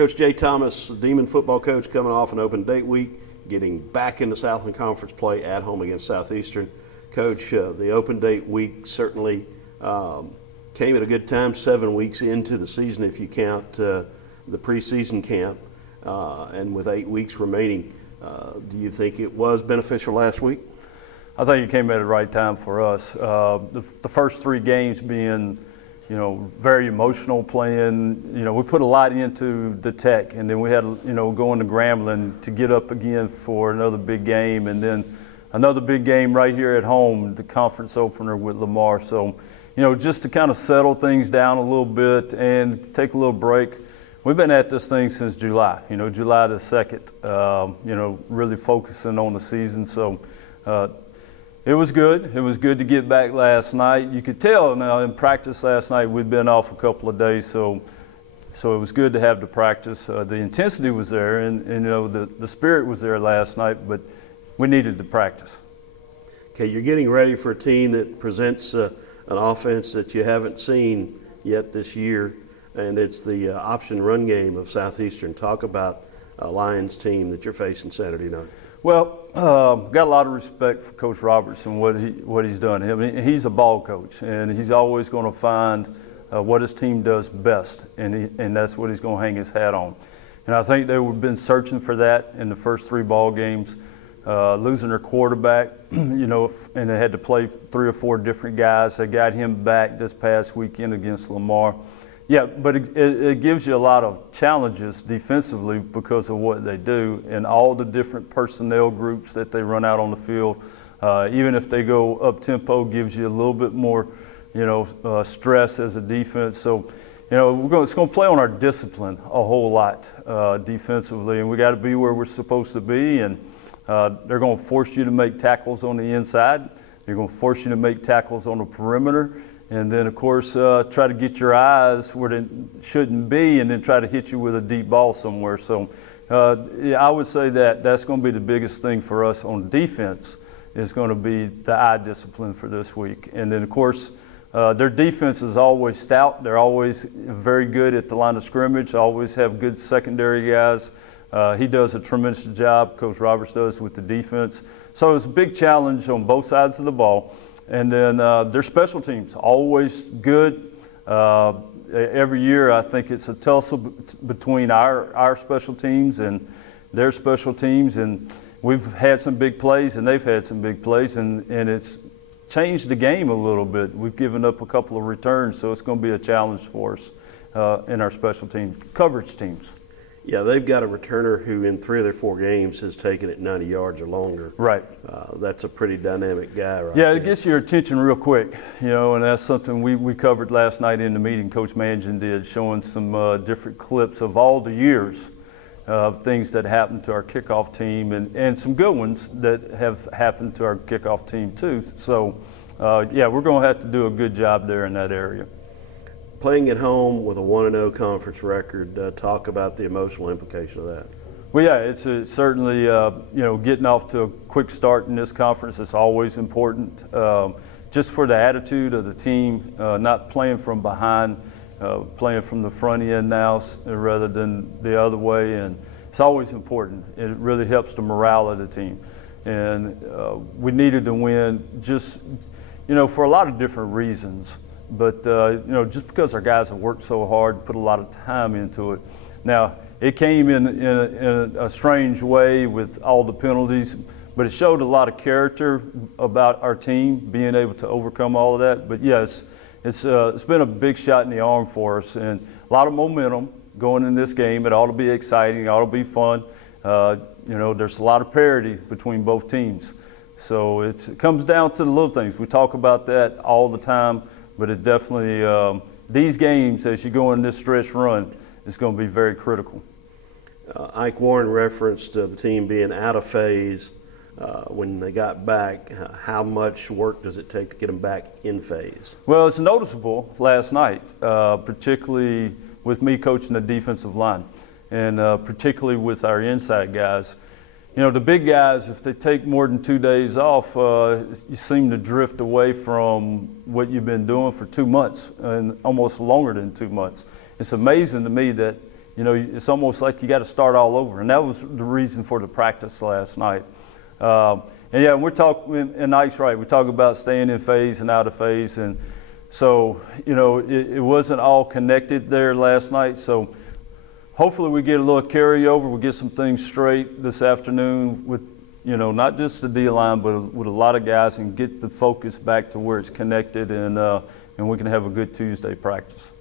Coach Jay Thomas, Demon football coach, coming off an open date week, getting back into Southland Conference play at home against Southeastern. Coach, the open date week certainly came at a good time, 7 weeks into the season if you count the preseason camp, and with 8 weeks remaining. Do you think it was beneficial last week? I think it came at the right time for us. The first 3 games being, very emotional playing. We put a lot into the Tech, and then we had, going to Grambling to get up again for another big game, and then another big game right here at home, the conference opener with Lamar. So, just to kind of settle things down a little bit and take a little break. We've been at this thing since July, July the 2nd, really focusing on the season. So it was good. It was good to get back last night. You could tell now in practice last night we'd been off a couple of days, so it was good to have the practice. The intensity was there, and the spirit was there last night, but we needed the practice. Okay, you're getting ready for a team that presents an offense that you haven't seen yet this year, and it's the option run game of Southeastern. Talk about a Lions team that you're facing Saturday night. Well, got a lot of respect for Coach Roberts and what he's done. I mean, he's a ball coach, and he's always going to find what his team does best, and that's what he's going to hang his hat on. And I think they've been searching for that in the first 3 ball games, losing their quarterback, and they had to play 3 or 4 different guys. They got him back this past weekend against Lamar. Yeah, but it gives you a lot of challenges defensively because of what they do and all the different personnel groups that they run out on the field. Even if they go up tempo, gives you a little bit more, stress as a defense. So, it's going to play on our discipline a whole lot defensively, and we got to be where we're supposed to be. And they're going to force you to make tackles on the inside. They're going to force you to make tackles on the perimeter. And then, of course, try to get your eyes where they shouldn't be and then try to hit you with a deep ball somewhere. So I would say that's going to be the biggest thing for us on defense is going to be the eye discipline for this week. And then, of course, their defense is always stout. They're always very good at the line of scrimmage, always have good secondary guys. He does a tremendous job, Coach Roberts does, with the defense. So it's a big challenge on both sides of the ball. And then their special teams, always good. Every year I think it's a tussle between our special teams and their special teams. And we've had some big plays and they've had some big plays. And it's changed the game a little bit. We've given up a couple of returns, so it's going to be a challenge for us in our special teams, coverage teams. Yeah, they've got a returner who in 3 of their 4 games has taken it 90 yards or longer. Right. That's a pretty dynamic guy right Yeah, there. it gets your attention real quick, and that's something we covered last night in the meeting, Coach Mangin did, showing some different clips of all the years of things that happened to our kickoff team and some good ones that have happened to our kickoff team too. So, yeah, we're going to have to do a good job there in that area. Playing at home with a 1-0 conference record, talk about the emotional implication of that. Well, yeah, it's certainly, getting off to a quick start in this conference is always important. Just for the attitude of the team, not playing from behind, playing from the front end now rather than the other way, and it's always important. It really helps the morale of the team. And we needed to win just, for a lot of different reasons. But, just because our guys have worked so hard, put a lot of time into it. Now, it came in a strange way with all the penalties, but it showed a lot of character about our team being able to overcome all of that. But, yes, it's been a big shot in the arm for us and a lot of momentum going in this game. It ought to be exciting. It ought to be fun. There's a lot of parity between both teams. So it comes down to the little things. We talk about that all the time. But it definitely, these games, as you go in this stretch run, is going to be very critical. Ike Warren referenced the team being out of phase when they got back. How much work does it take to get them back in phase? Well, it's noticeable last night, particularly with me coaching the defensive line, and particularly with our inside guys. The big guys, if they take more than 2 days off, you seem to drift away from what you've been doing for 2 months and almost longer than 2 months. It's amazing to me that, you know, it's almost like you got to start all over. And that was the reason for the practice last night. And yeah, we're talking, and Ike's right, we talk about staying in phase and out of phase. And so, you know, it wasn't all connected there last night. So hopefully we get a little carryover, we'll get some things straight this afternoon with, you know, not just the D-line, but with a lot of guys, and get the focus back to where it's connected, and we can have a good Tuesday practice.